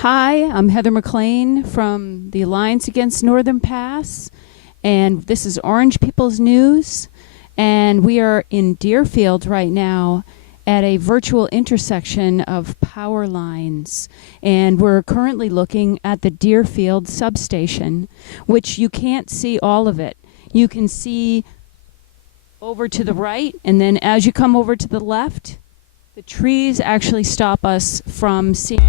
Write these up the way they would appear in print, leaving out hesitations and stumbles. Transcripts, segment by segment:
Hi, I'm Heather McLean from the Alliance Against Northern Pass, and this is Orange People's News, and we are in Deerfield right now at a virtual intersection of power lines, and we're currently looking at the Deerfield substation, which you can't see all of it. You can see over to the right, and then as you come over to the left, the trees actually stop us from seeing.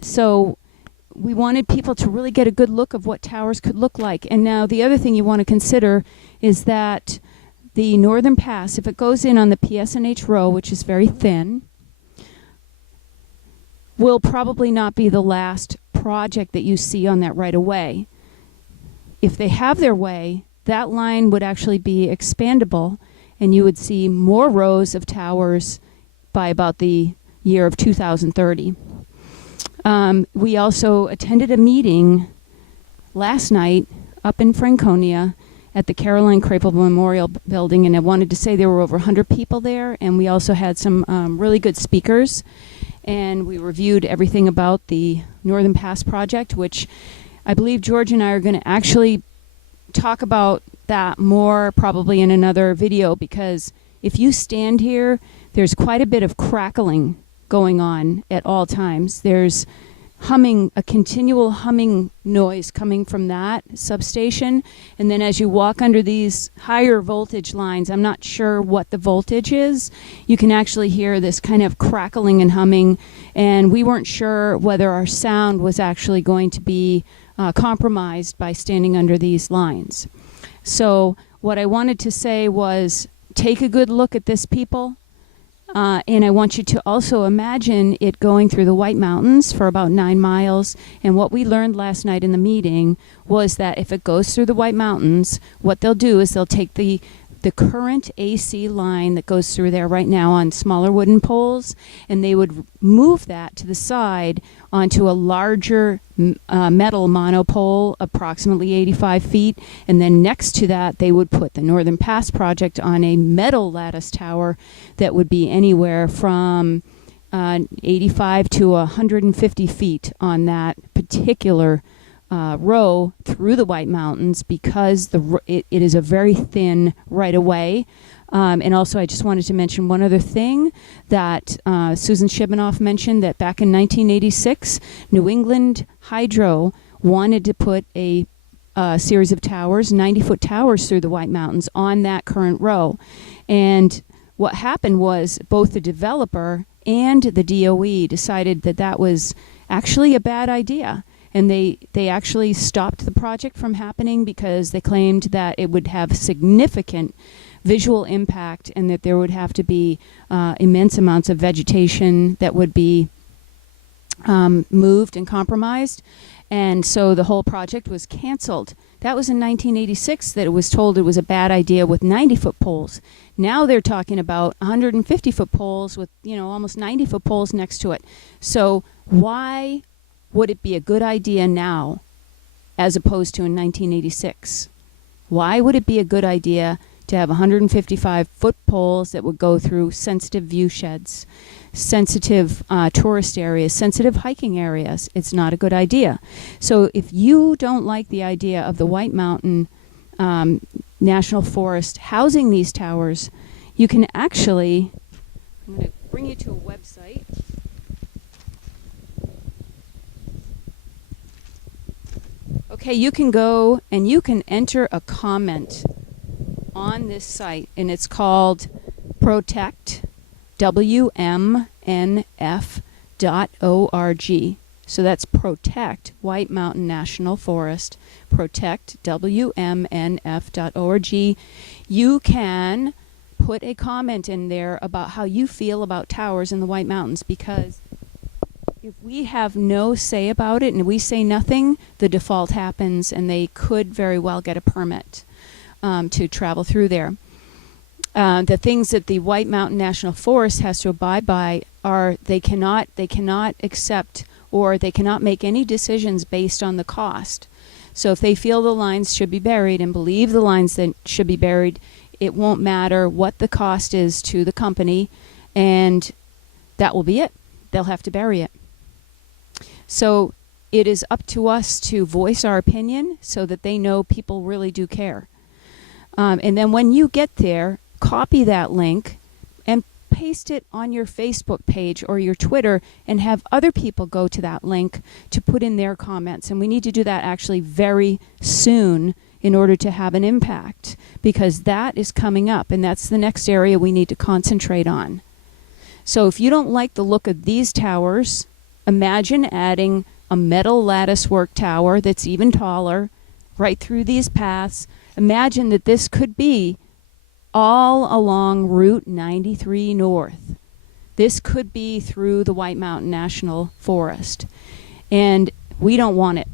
So we wanted people to really get a good look of what towers could look like. And now the other thing you want to consider is that the Northern Pass, if it goes in on the PSNH row, which is very thin, will probably not be the last project that you see on that right away. If they have their way, that line would actually be expandable, and you would see more rows of towers by about the year of 2030. We also attended a meeting last night up in Franconia at the Caroline Crapel Memorial Building, and I wanted to say there were over 100 people there, and we also had some really good speakers, and we reviewed everything about the Northern Pass project, which I believe George and I are going to actually talk about that more probably in another video, because if you stand here, there's quite a bit of crackling going on at all times. There's humming, a continual humming noise coming from that substation, and then as you walk under these higher voltage lines, I'm not sure what the voltage is, you can actually hear this kind of crackling and humming, and we weren't sure whether our sound was actually going to be compromised by standing under these lines. So what I wanted to say was, take a good look at this, people. And I want you to also imagine it going through the White Mountains for about 9 miles. And what we learned last night in the meeting was that if it goes through the White Mountains, what they'll do is they'll take the current AC line that goes through there right now on smaller wooden poles, and they would move that to the side onto a larger metal monopole, approximately 85 feet, and then next to that they would put the Northern Pass project on a metal lattice tower that would be anywhere from 85 to 150 feet on that particular row through the White Mountains, because it is a very thin right of way. And also I just wanted to mention one other thing that Susan Shibanoff mentioned, that back in 1986 New England Hydro wanted to put a series of towers, 90-foot towers, through the White Mountains on that current row. And what happened was both the developer and the DOE decided that that was actually a bad idea. And they actually stopped the project from happening because they claimed that it would have significant visual impact and that there would have to be immense amounts of vegetation that would be moved and compromised, and so the whole project was canceled. That was in 1986 that it was told it was a bad idea with 90-foot poles. Now they're talking about 150-foot poles with, almost 90-foot poles next to it. So why would it be a good idea now as opposed to in 1986? Why would it be a good idea to have 155-foot poles that would go through sensitive view sheds, sensitive tourist areas, sensitive hiking areas? It's not a good idea. So if you don't like the idea of the White Mountain National Forest housing these towers, you can actually, I'm going to bring you to a website. Okay, you can go and you can enter a comment on this site, and it's called protectwmnf.org. So that's Protect White Mountain National Forest, protectwmnf.org. You can put a comment in there about how you feel about towers in the White Mountains, because if we have no say about it and we say nothing, the default happens and they could very well get a permit to travel through there. The things that the White Mountain National Forest has to abide by are they cannot accept, or they cannot make any decisions based on the cost. So if they feel the lines should be buried and believe the lines that should be buried, it won't matter what the cost is to the company, and that will be it. They'll have to bury it. So it is up to us to voice our opinion so that they know people really do care. And then when you get there, copy that link and paste it on your Facebook page or your Twitter, and have other people go to that link to put in their comments. And we need to do that actually very soon in order to have an impact, because that is coming up, and that's the next area we need to concentrate on. So if you don't like the look of these towers, imagine adding a metal lattice work tower that's even taller right through these paths. Imagine that this could be all along Route 93 North. This could be through the White Mountain National Forest, and we don't want it.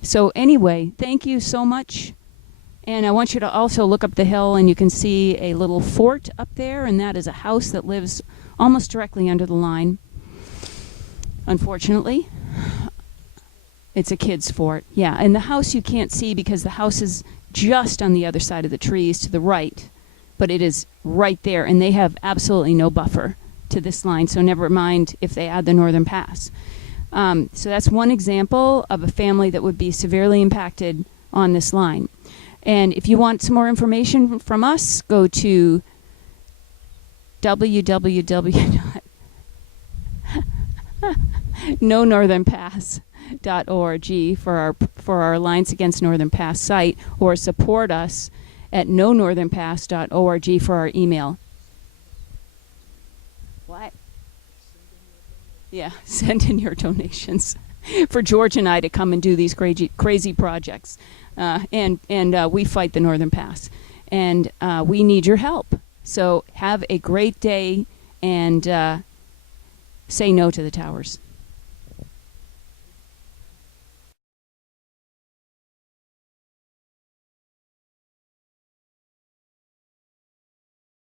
So anyway, thank you so much. And I want you to also look up the hill, and you can see a little fort up there, and that is a house that lives almost directly under the line. Unfortunately, it's a kid's fort. Yeah, and the house you can't see because the house is just on the other side of the trees to the right, but it is right there, and they have absolutely no buffer to this line, so never mind if they add the northern pass. So that's one example of a family that would be severely impacted on this line. And if you want some more information from us, go to www.nonorthernpass.org for our Alliance Against Northern Pass site, or support us at nonorthernpass.org for our email. What? Yeah, send in your donations for George and I to come and do these crazy projects. And we fight the Northern Pass. And we need your help. So have a great day, and say no to the towers.